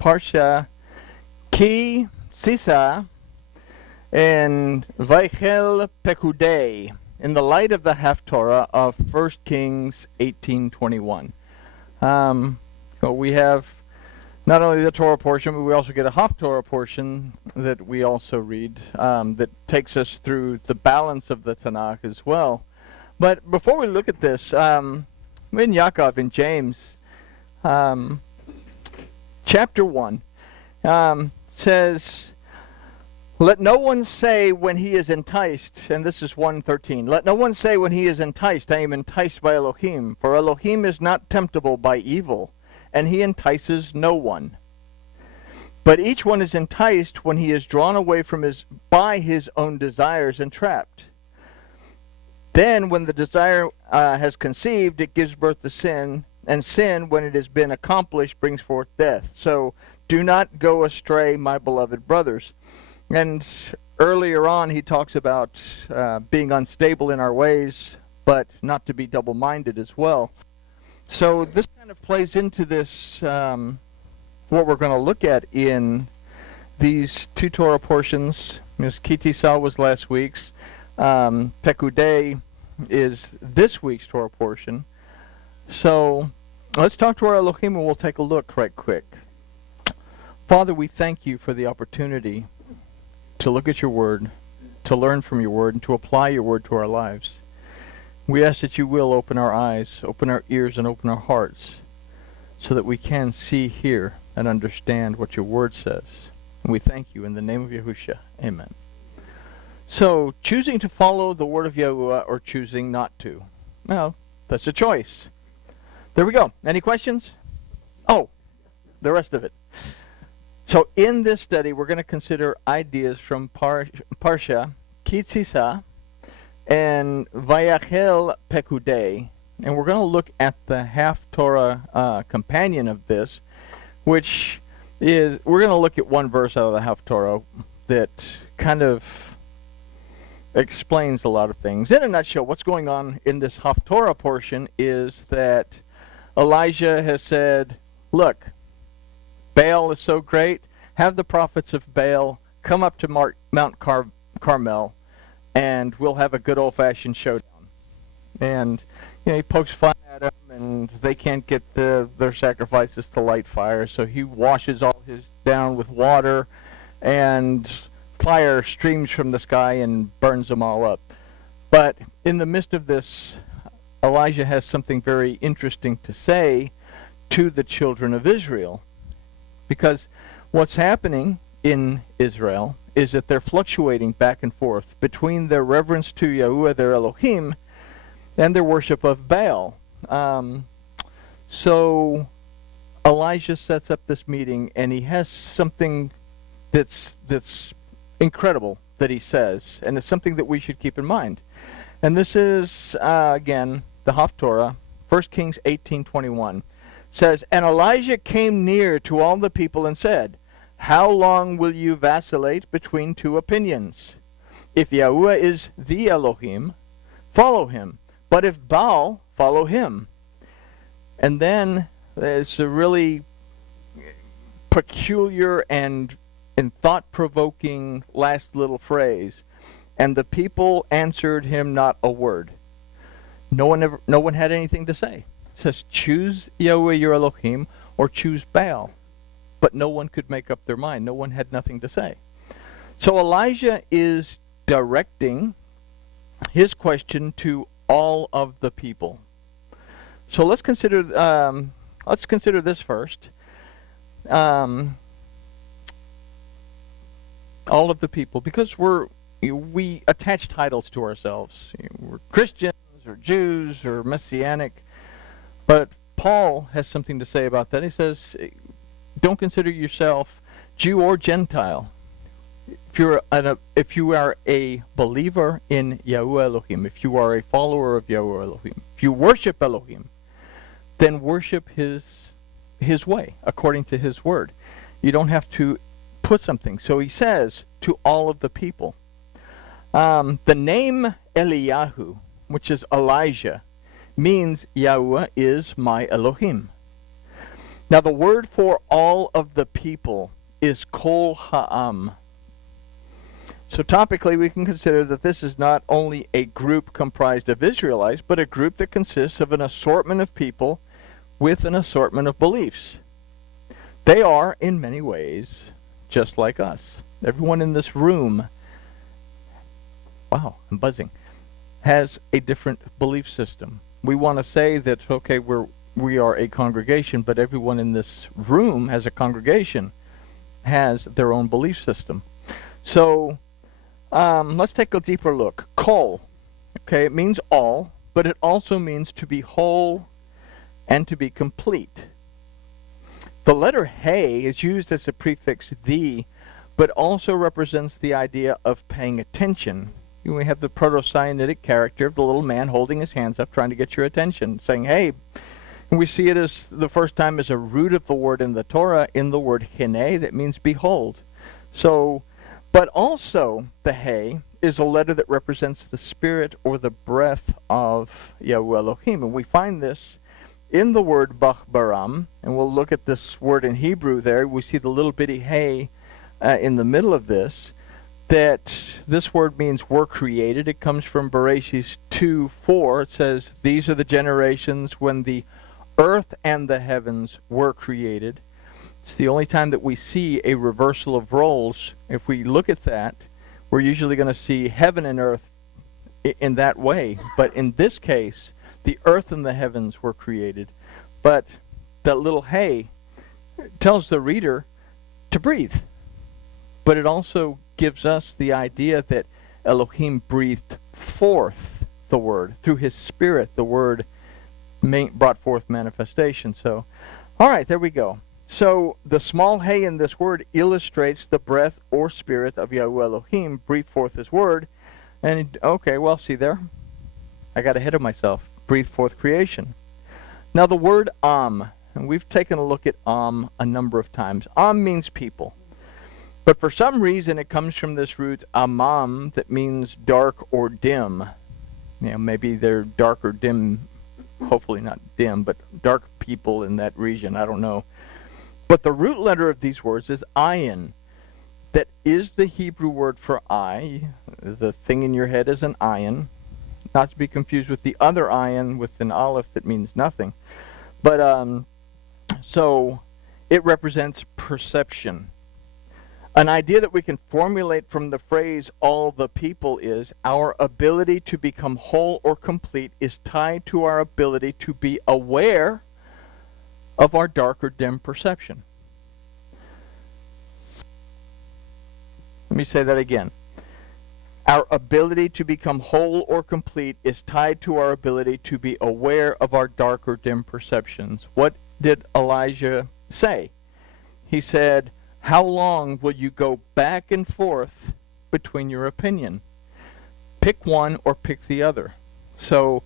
Parsha Ki Tsissa and Vaychel Pekudei in the light of the Haftorah of 1 Kings 18:21. So we have not only the Torah portion, but we also get a Haftorah portion that we also read that takes us through the balance of the Tanakh as well. But before we look at this, in Yaakov, in James, chapter 1, says, "Let no one say when he is enticed," and this is 1:13, "Let no one say when he is enticed, I am enticed by Elohim, for Elohim is not temptable by evil, and he entices no one. But each one is enticed when he is drawn away by his own desires and trapped. Then when the desire has conceived, it gives birth to sin, and sin, when it has been accomplished, brings forth death. So do not go astray, my beloved brothers." And earlier on, he talks about being unstable in our ways, but not to be double-minded as well. So this kind of plays into this, what we're going to look at in these two Torah portions. Ki Tsissa was last week's. Pekudei is this week's Torah portion. So let's talk to our Elohim and we'll take a look right quick. Father, we thank you for the opportunity to look at your word, to learn from your word, and to apply your word to our lives. We ask that you will open our eyes, open our ears, and open our hearts so that we can see, hear, and understand what your word says. And we thank you in the name of Yahushua. Amen. So, choosing to follow the word of Yahuwah or choosing not to. Well, that's a choice. There we go. Any questions? Oh, the rest of it. So in this study, we're going to consider ideas from Parsha Ki Tsissa and Vayachel Pekudei, and we're going to look at the Haftorah companion of this, which is, we're going to look at one verse out of the Haftorah that kind of explains a lot of things. In a nutshell, what's going on in this Haftorah portion is that Elijah has said, look, Baal is so great, have the prophets of Baal come up to Mount Carmel, and we'll have a good old-fashioned showdown. And he pokes fun at them, and they can't get their sacrifices to light fire, so he washes all his down with water, and fire streams from the sky and burns them all up. But in the midst of this, Elijah has something very interesting to say to the children of Israel. Because what's happening in Israel is that they're fluctuating back and forth between their reverence to Yahuwah, their Elohim, and their worship of Baal. So Elijah sets up this meeting, and he has something that's incredible that he says, and it's something that we should keep in mind. And this is, again, the Haftorah, 1 Kings 18:21. Says, "And Elijah came near to all the people and said, How long will you vacillate between two opinions? If Yahuwah is the Elohim, follow him. But if Baal, follow him." And then it's a really peculiar and thought-provoking last little phrase. "And the people answered him not a word." No one had anything to say. It says, choose Yahuwah your Elohim or choose Baal. But no one could make up their mind. No one had nothing to say. So Elijah is directing his question to all of the people. So let's consider this first. All of the people, because we attach titles to ourselves. We're Christians or Jews or Messianic. But Paul has something to say about that. He says, don't consider yourself Jew or Gentile. If you are a believer in Yahuwah Elohim, if you are a follower of Yahuwah Elohim, if you worship Elohim, then worship his way, according to his word. You don't have to put something. So he says to all of the people. The name Eliyahu, which is Elijah, means Yahuwah is my Elohim. Now the word for all of the people is kol ha'am. So topically we can consider that this is not only a group comprised of Israelites, but a group that consists of an assortment of people with an assortment of beliefs. They are, in many ways, just like us. Everyone in this room, wow, I'm buzzing, has a different belief system. We want to say that, okay, we are a congregation, but everyone in this room as a congregation has their own belief system. So let's take a deeper look. Kol, okay, it means all, but it also means to be whole and to be complete. The letter He is used as a prefix the, but also represents the idea of paying attention. We have the proto-Sinaitic character of the little man holding his hands up trying to get your attention, saying, hey. And we see it as the first time as a root of the word in the Torah, in the word hine, that means behold. So, but also the He is a letter that represents the spirit or the breath of Yahweh Elohim. And we find this in the word bach-baram, and we'll look at this word in Hebrew there. We see the little bitty He in the middle of this, that this word means were created. It comes from Bereshit 2:4. It says, these are the generations when the earth and the heavens were created. It's the only time that we see a reversal of roles. If we look at that, we're usually going to see heaven and earth in that way. But in this case, the earth and the heavens were created. But that little He tells the reader to breathe. But it also gives us the idea that Elohim breathed forth the word. Through his spirit, the word brought forth manifestation. So, all right, there we go. So the small He in this word illustrates the breath or spirit of Yahweh Elohim breathe forth his word. And, okay, well, see there? I got ahead of myself. Breathe forth creation. Now the word Am, and we've taken a look at Am a number of times. Am means people. But for some reason it comes from this root Amam that means dark or dim. You know, maybe they're dark or dim, hopefully not dim, but dark people in that region. I don't know. But the root letter of these words is ayin. That is the Hebrew word for eye. The thing in your head is an ayin. Not to be confused with the other ayin with an aleph that means nothing. But so it represents perception. An idea that we can formulate from the phrase all the people is our ability to become whole or complete is tied to our ability to be aware of our dark or dim perception. Let me say that again. Our ability to become whole or complete is tied to our ability to be aware of our dark or dim perceptions. What did Elijah say? He said, how long will you go back and forth between your opinion? Pick one or pick the other. So,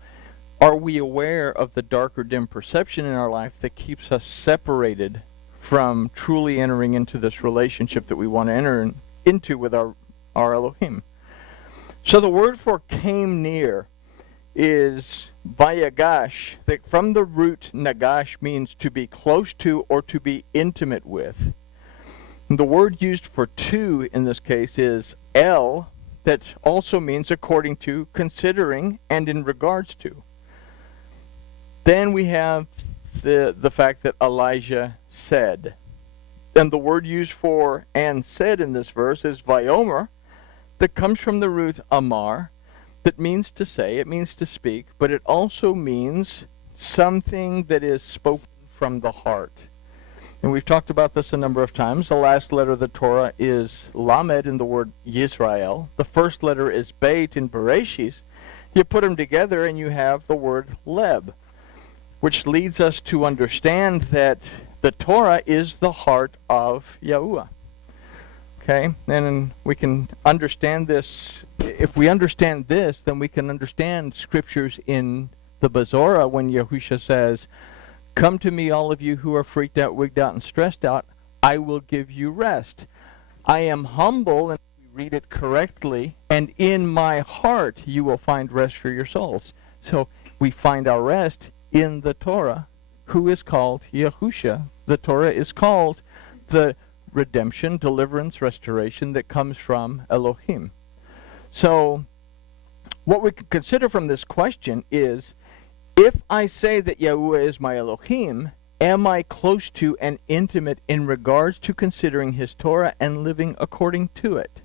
are we aware of the dark or dim perception in our life that keeps us separated from truly entering into this relationship that we want to enter into with our Elohim? So the word for came near is vayagash, that from the root nagash means to be close to or to be intimate with. And the word used for to in this case is el, that also means according to, considering, and in regards to. Then we have the fact that Elijah said. And the word used for and said in this verse is vayomer, that comes from the root amar, that means to say, it means to speak, but it also means something that is spoken from the heart. And we've talked about this a number of times. The last letter of the Torah is Lamed in the word Yisrael. The first letter is Beit in Bereshit. You put them together and you have the word Leb, which leads us to understand that the Torah is the heart of Yahuwah. Okay? And we can understand this. If we understand this, then we can understand scriptures in the Bazorah when Yahusha says, come to me, all of you who are freaked out, wigged out, and stressed out. I will give you rest. I am humble, and we read it correctly, and in my heart you will find rest for your souls. So we find our rest in the Torah, who is called Yahusha, the Torah is called the redemption, deliverance, restoration that comes from Elohim. So what we can consider from this question is, if I say that Yahuwah is my Elohim, am I close to and intimate in regards to considering his Torah and living according to it?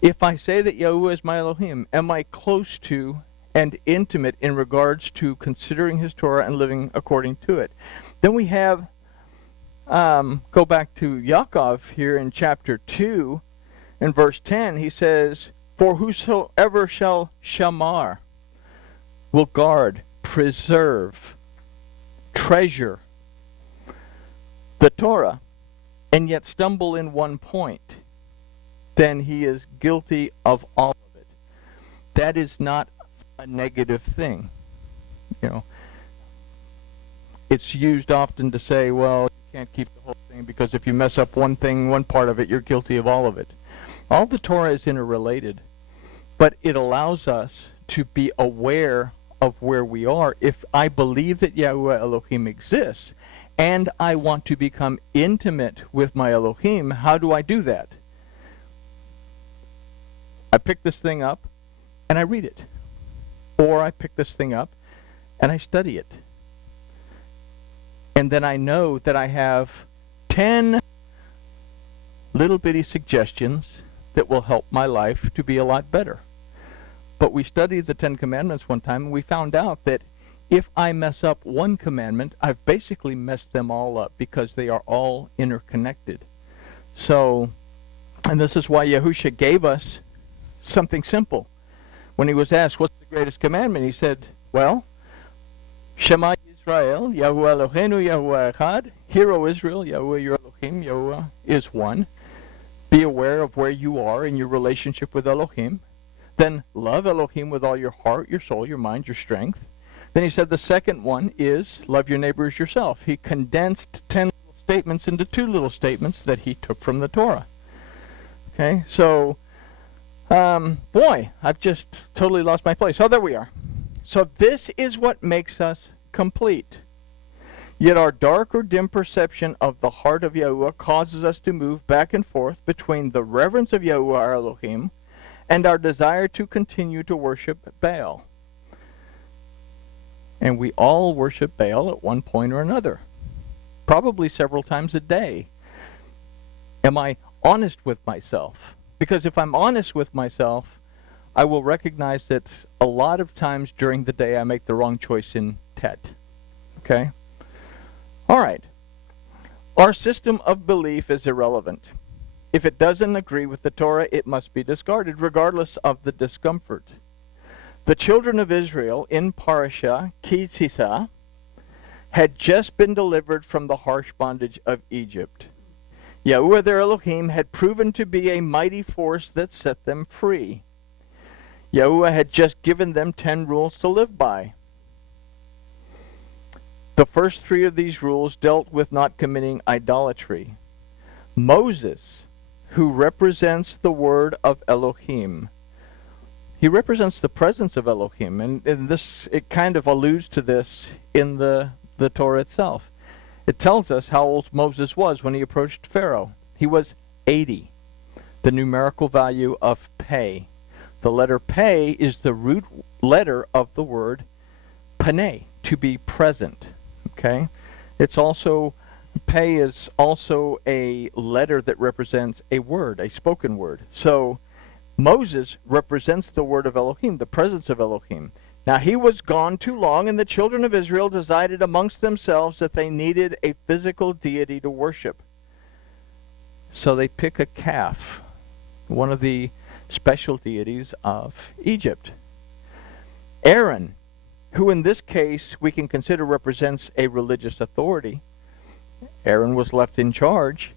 If I say that Yahuwah is my Elohim, am I close to and intimate in regards to considering his Torah and living according to it? Then we have, go back to Yaakov here in chapter 2, in verse 10, he says, "For whosoever shall shamar," will guard, preserve, treasure the Torah, and yet stumble in one point, then he is guilty of all of it. That is not a negative thing. You know, it's used often to say, well, you can't keep the whole thing because if you mess up one thing, one part of it, you're guilty of all of it. All the Torah is interrelated, but it allows us to be aware of where we are. If I believe that Yahuwah Elohim exists, and I want to become intimate with my Elohim, how do I do that? I pick this thing up, and I read it. Or I pick this thing up, and I study it. And then I know that I have 10 little bitty suggestions that will help my life to be a lot better. But we studied the 10 Commandments one time, and we found out that if I mess up one commandment, I've basically messed them all up because they are all interconnected. So, and this is why Yahusha gave us something simple. When he was asked, what's the greatest commandment? He said, well, Shema Yisrael, Yahuwah Eloheinu, Yahuwah Echad. Hear, O Israel, Yahuwah your Elohim, Yahuwah is one. Be aware of where you are in your relationship with Elohim. Then love Elohim with all your heart, your soul, your mind, your strength. Then he said the second one is love your neighbor as yourself. He condensed 10 little statements into 2 little statements that he took from the Torah. Okay, so, boy, I've just totally lost my place. Oh, there we are. So this is what makes us complete. Yet our dark or dim perception of the heart of Yahuwah causes us to move back and forth between the reverence of Yahuwah our Elohim and our desire to continue to worship Baal. And we all worship Baal at one point or another, probably several times a day. Am I honest with myself? Because if I'm honest with myself, I will recognize that a lot of times during the day I make the wrong choice in Tet. Okay? All right. Our system of belief is irrelevant. If it doesn't agree with the Torah, it must be discarded, regardless of the discomfort. The children of Israel in Parsha, Tsissa, had just been delivered from the harsh bondage of Egypt. Yahuwah their Elohim had proven to be a mighty force that set them free. Yahuwah had just given them 10 rules to live by. The first 3 of these rules dealt with not committing idolatry. Moses, who represents the word of Elohim, he represents the presence of Elohim, and this, it kind of alludes to this in the Torah itself. It tells us how old Moses was when he approached Pharaoh. He was 80, the numerical value of Pei. The letter Pei is the root letter of the word Paneh, to be present. Okay? It's also, Pei is also a letter that represents a word, a spoken word. So Moses represents the word of Elohim, the presence of Elohim. Now he was gone too long, and the children of Israel decided amongst themselves that they needed a physical deity to worship. So they pick a calf, one of the special deities of Egypt. Aaron, who in this case we can consider represents a religious authority, Aaron was left in charge,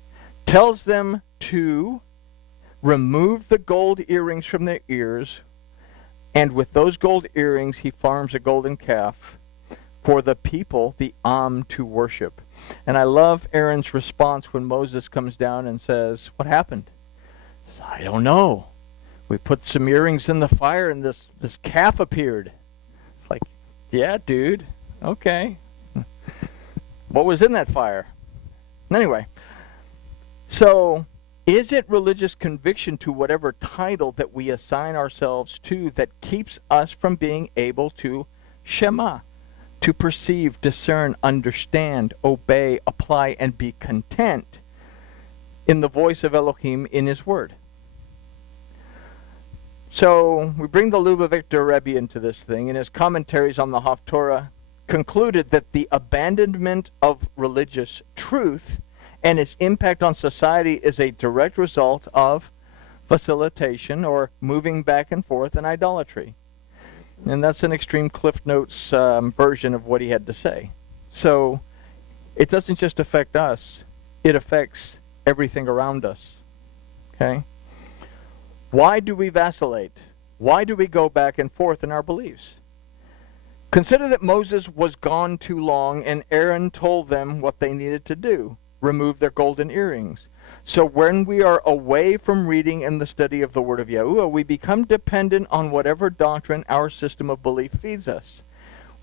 tells them to remove the gold earrings from their ears, and with those gold earrings he farms a golden calf for the people, the to worship. And I love Aaron's response when Moses comes down and says, what happened? I don't know. We put some earrings in the fire and this calf appeared. It's like, yeah, dude. Okay. What was in that fire? Anyway, so is it religious conviction to whatever title that we assign ourselves to that keeps us from being able to Shema, to perceive, discern, understand, obey, apply, and be content in the voice of Elohim in His Word? So we bring the Lubavitcher Rebbe into this thing. In his commentaries on the Haftorah, concluded that the abandonment of religious truth and its impact on society is a direct result of facilitation or moving back and forth in idolatry. And that's an extreme Cliff Notes version of what he had to say. So it doesn't just affect us, it affects everything around us. Okay? Why do we vacillate? Why do we go back and forth in our beliefs? Consider that Moses was gone too long and Aaron told them what they needed to do. Remove their golden earrings. So when we are away from reading and the study of the Word of Yahuwah, we become dependent on whatever doctrine our system of belief feeds us.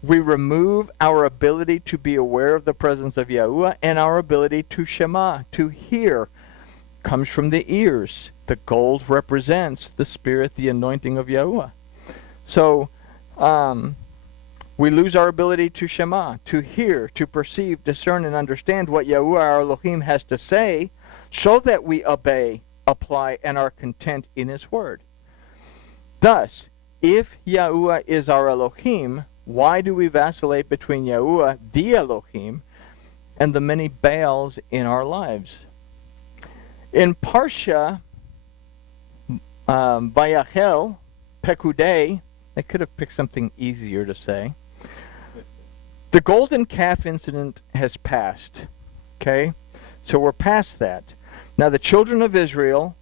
We remove our ability to be aware of the presence of Yahuwah, and our ability to Shema, to hear, comes from the ears. The gold represents the Spirit, the anointing of Yahuwah. So we lose our ability to Shema, to hear, to perceive, discern, and understand what Yahuwah our Elohim has to say, so that we obey, apply, and are content in His Word. Thus, if Yahuwah is our Elohim, why do we vacillate between Yahuwah, the Elohim, and the many Baals in our lives? In Parsha, Vayachel, Pekudei, they could have picked something easier to say. The golden calf incident has passed. Okay? So we're past that. Now the children of Israel,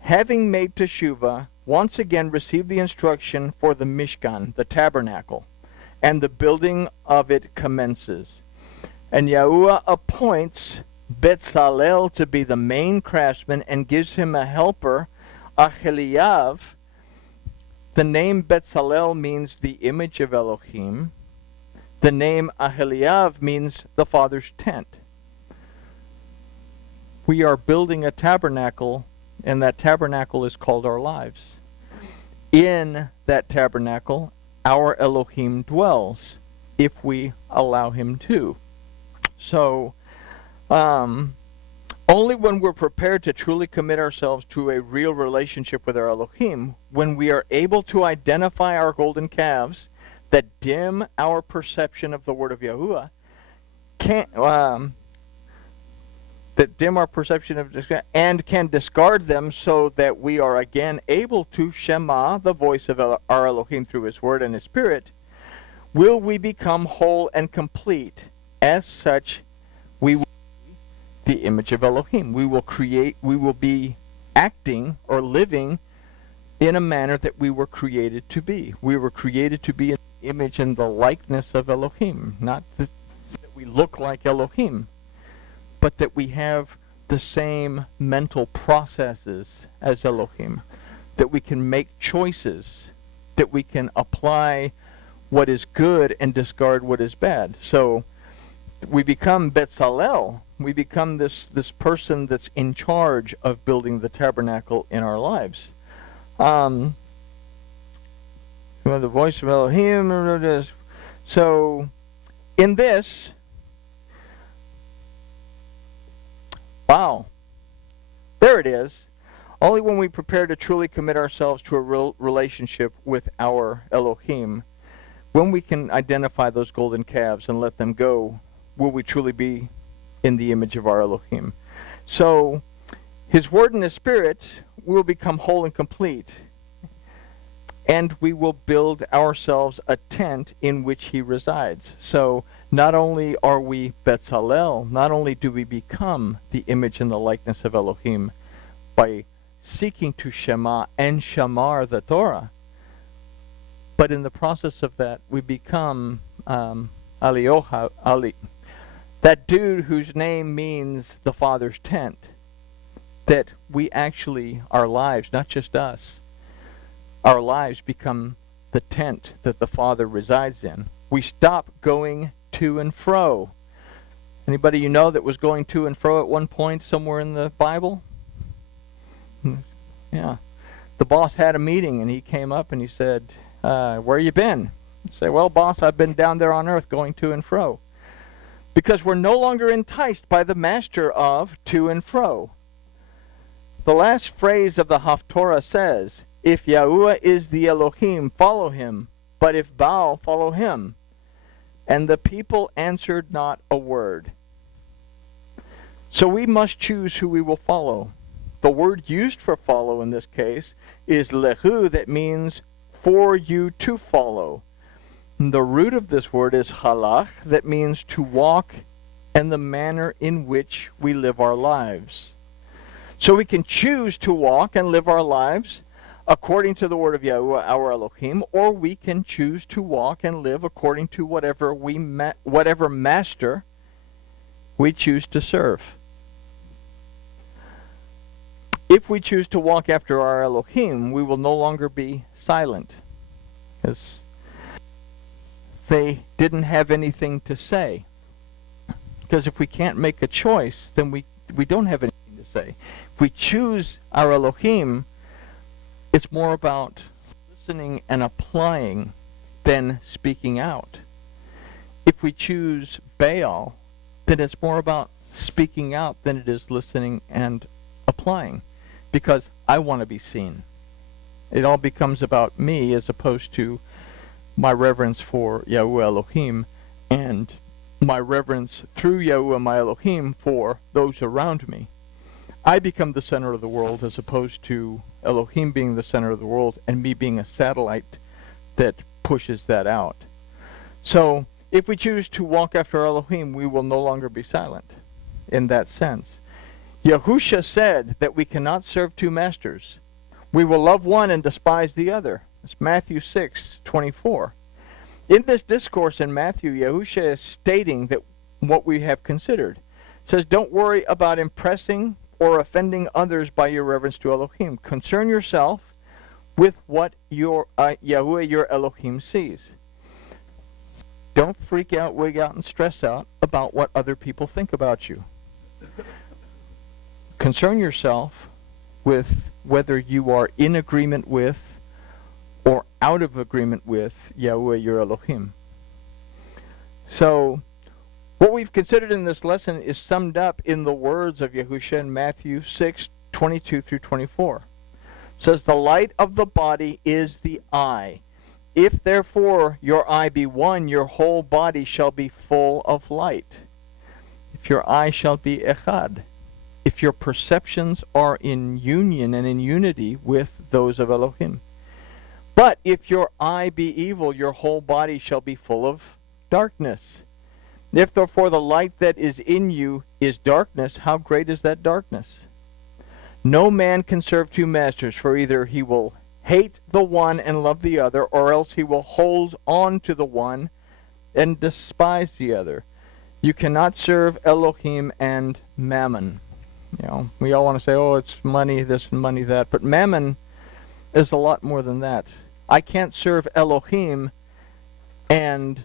having made teshuvah, once again received the instruction for the Mishkan, the tabernacle, and the building of it commences. And Yahuwah appoints Betzalel to be the main craftsman and gives him a helper, Acheliav. The name Betzalel means the image of Elohim. The name Acheliav means the Father's tent. We are building a tabernacle, and that tabernacle is called our lives. In that tabernacle, our Elohim dwells, if we allow Him to. So, only when we're prepared to truly commit ourselves to a real relationship with our Elohim, when we are able to identify our golden calves that dim our perception of the Word of Yahuwah, that dim our perception of and can discard them, so that we are again able to Shema, the voice of our Elohim through His Word and His Spirit, will we become whole and complete. As such, we will be the image of Elohim. We will be acting or living in a manner that we were created to be. We were created to be in the image and the likeness of Elohim. Not that we look like Elohim, but that we have the same mental processes as Elohim, that we can make choices, that we can apply what is good and discard what is bad. So we become Betzalel. We become this person that's in charge of building the tabernacle in our lives. The voice of Elohim. So in this, wow, there it is. Only when we prepare to truly commit ourselves to a real relationship with our Elohim, when we can identify those golden calves and let them go, will we truly be in the image of our Elohim. So His Word and His Spirit will become whole and complete, and we will build ourselves a tent in which He resides. So not only are we Betzalel, not only do we become the image and the likeness of Elohim by seeking to Shema and Shamar the Torah, but in the process of that, we become Ali, that dude whose name means the Father's tent. That we actually, our lives, not just us, our lives become the tent that the Father resides in. We stop going to and fro. Anybody you know that was going to and fro at one point somewhere in the Bible? Yeah. The boss had a meeting, and he came up and he said, where you been? I say, well, boss, I've been down there on earth going to and fro. Because we're no longer enticed by the master of to and fro. The last phrase of the Haftorah says, if Yahuwah is the Elohim, follow him, but if Baal, follow him. And the people answered not a word. So we must choose who we will follow. The word used for follow in this case is lehu, that means for you to follow. The root of this word is halach, that means to walk, and the manner in which we live our lives. So we can choose to walk and live our lives according to the word of Yahuwah, our Elohim, or we can choose to walk and live according to whatever master we choose to serve. If we choose to walk after our Elohim, we will no longer be silent, because they didn't have anything to say. Because if we can't make a choice, then we don't have anything to say. If we choose our Elohim, it's more about listening and applying than speaking out. If we choose Baal, then it's more about speaking out than it is listening and applying. Because I want to be seen. It all becomes about me as opposed to my reverence for Yahuwah Elohim and my reverence through Yahuwah my Elohim for those around me. I become the center of the world as opposed to Elohim being the center of the world and me being a satellite that pushes that out. So if we choose to walk after Elohim, we will no longer be silent in that sense. Yahusha said that we cannot serve two masters. We will love one and despise the other. It's Matthew 6:24. In this discourse in Matthew, Yahusha is stating that what we have considered. It says, don't worry about impressing or offending others by your reverence to Elohim. Concern yourself with what your Yahuwah, your Elohim, sees. Don't freak out, wig out, and stress out about what other people think about you. Concern yourself with whether you are in agreement with or out of agreement with Yahuwah, your Elohim. So, what we've considered in this lesson is summed up in the words of Yahusha in Matthew 6:22 through 24. It says, the light of the body is the eye. If therefore your eye be one, your whole body shall be full of light. If your eye shall be echad. If your perceptions are in union and in unity with those of Elohim. But if your eye be evil, your whole body shall be full of darkness. If therefore the light that is in you is darkness, how great is that darkness? No man can serve two masters, for either he will hate the one and love the other, or else he will hold on to the one and despise the other. You cannot serve Elohim and Mammon. You know, we all want to say, oh, it's money this and money that, but Mammon is a lot more than that. I can't serve Elohim and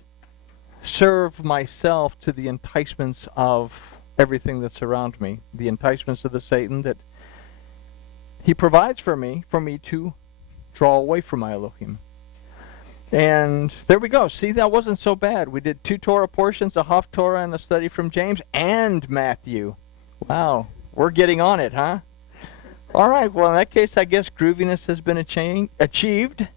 serve myself to the enticements of everything that's around me, the enticements of the Satan that he provides for me to draw away from my Elohim. And there we go. See, that wasn't so bad. We did 2 Torah portions, a Haftorah and a study from James and Matthew. Wow. We're getting on it, huh? All right. Well, in that case, I guess grooviness has been achieved.